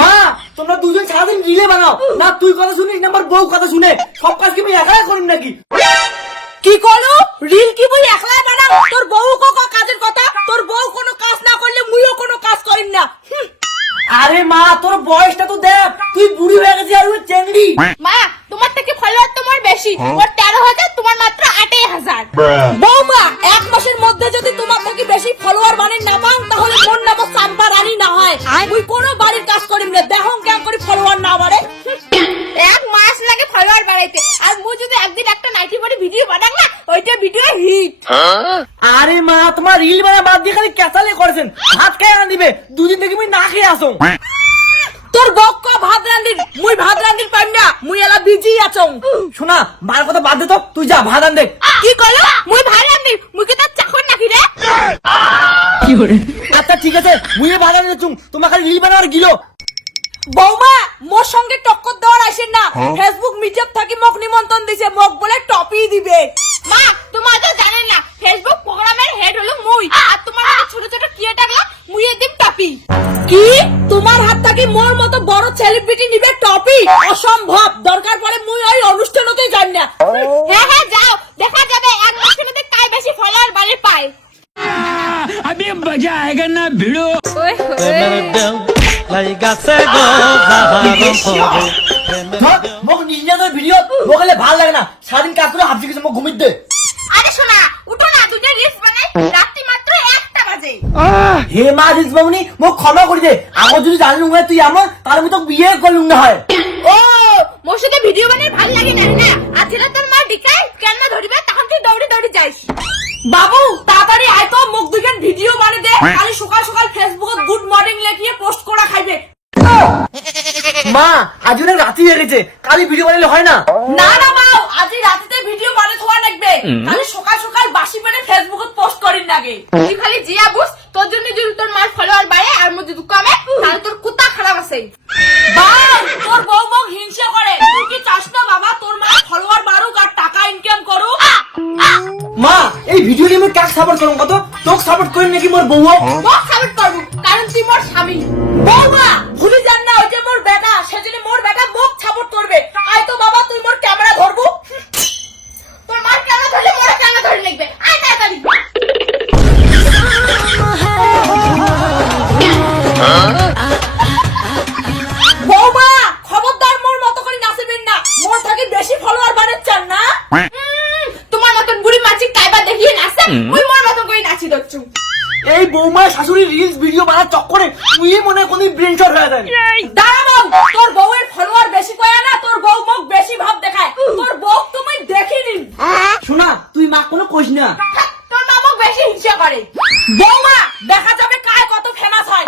মা তোমরা দুজন সারাদিন রিলে বানাও। না তুই কথা শুনিস না আমার বউ কথা শুনে। সব কাজ কি আমি একাই করিম নাকি? কি করো? রিল কি বই একলাই বানাও? তোর বউ কো কো কাজের কথা? তোর বউ কোনো কাজ না করলে মুইও কোনো কাজ করিম না। আরে মা তোর বয়সটা তো দেখ। তুই বুড়ি হয়ে গেছিস আর চেংড়ি। মা তোমার থেকে ফলোয়ার তোমার বেশি। ওর তেরো হাজার তোমার মাত্র আটই হাজার। বৌমা না বাড়ে? এক মাস লাগে ফলোয়ার বাড়াইতে। আর মুই যদি একদিন একটা নাইটি পরে ভিডিও বানাক না ওইটা ভিডিও হিট আরে মা তোমার রিল বানা বাদ দিয়ে খালি ক্যাসালে করেছেন। ভাত খেয়ে দিবে। দুদিন থেকে আমি না খেয়ে আসো তোর বক ক ভাত রান্দির মুই ভাত রান্দির পাইম না মুই এলা বিজি আছং। শোনা মার কথা বাদ দে তো তুই যা ভাত আন দেখ কি করল মুই ভাই রান্দি মুই কি তার চাকর নাকি রে? আচ্ছা ঠিক আছে মুয়ে ভাত আন তোমার খালি রিল বানাবার গিলো। বৌমা মোর সঙ্গে টক্কর দেওয়ার আসেন না। হ্যাঁ? ফেসবুক মিটআপ থাকি মোক নিমন্ত্রণ দিছে মোক বলে টপি দিবে। মা তোমার তো জানেন না ফেসবুক প্রোগ্রামের হেড হলো মুই। আর তোমার হাতে ছোট ছোট কিয়ে টাকলো মুই দিম টপি। কি? তোমার হাত থাকি মোর মতো বড় সেলিব্রিটি নিবে টপি? অসম্ভব। দরকার পড়ে মুই ওই অনুষ্ঠানতেই যাই না। হ্যাঁ হ্যাঁ যাও। দেখা যাবে এক মাসের মধ্যে কাই বেশি ফলোয়ার বাড়ি পায়। আমি মজা আয়েগা না ভিড়ো। ওই লাই মোক নিজে ভিডিও দে। আরে যদি জানি না তুই আমার তাহলে আমি বিয়ে করলুম না হয় ও মোর ভিডিও বানাই ভালো লাগে না না আজকে তোর মা তখন তুই দৌড়ে দৌড়ে যাইস বাবু তাড়াতাড়ি ভিডিও বানে দে কালি সকাল সকাল ফেসবুকে গুড মর্নিং লেখিয়ে পোস্ট করা খাইবে। মা আজ অনেক রাতি হয়ে গেছে। কালি ভিডিও বানালে হয় না? না না মা আজ রাতিতে ভিডিও বানে থোয়া লাগবে। কালি সকাল সকাল বাসি পেনে ফেসবুকে পোস্ট করিন লাগে তুই খালি জিয়া বুঝ তোর জন্য তোর মার করুন কত? তোকে সাপোর্ট করি নাকি মোর বউ মোক সাপোর্ট করব কারণ তুই মোর স্বামী। বৌমা ভুলি যান না ওই যে মোর বেটা সেজন্য মোর বেটা মোক সাপোর্ট করবে। আয় তো বাবা তুই মোর ক্যামেরা ধরবো। তোর মার কেন ধরলে মোর কেন ধরে লিখবে আয় তাড়াতাড়ি। বৌমা খবরদার মোর মতো করে নাচবেন না। মোর থাকি বেশি ফলোয়ার বানাচ্ছেন না উম, তোমার মতন বুড়ি মাছি কাইবা দেখিয়ে নাচে মুই মোর মতন করে নাচি দচ্ছু এই বৌমা শাশুড়ি রিলস ভিডিও বানার চক্করে তুই মনে হয় কোনদিন ব্রেন শট হয়ে যায় দাঁড়া তোর বউয়ের ফলোয়ার বেশি কয়া না তোর বউ মুখ বেশি ভাব দেখায়। তোর বউ তুমি দেখিনি। শোনা তুই মা কোনো কইস না। তোর মা মোক বেশি হিংসা করে। বৌমা দেখা যাবে কায় কত ফেমাস হয়।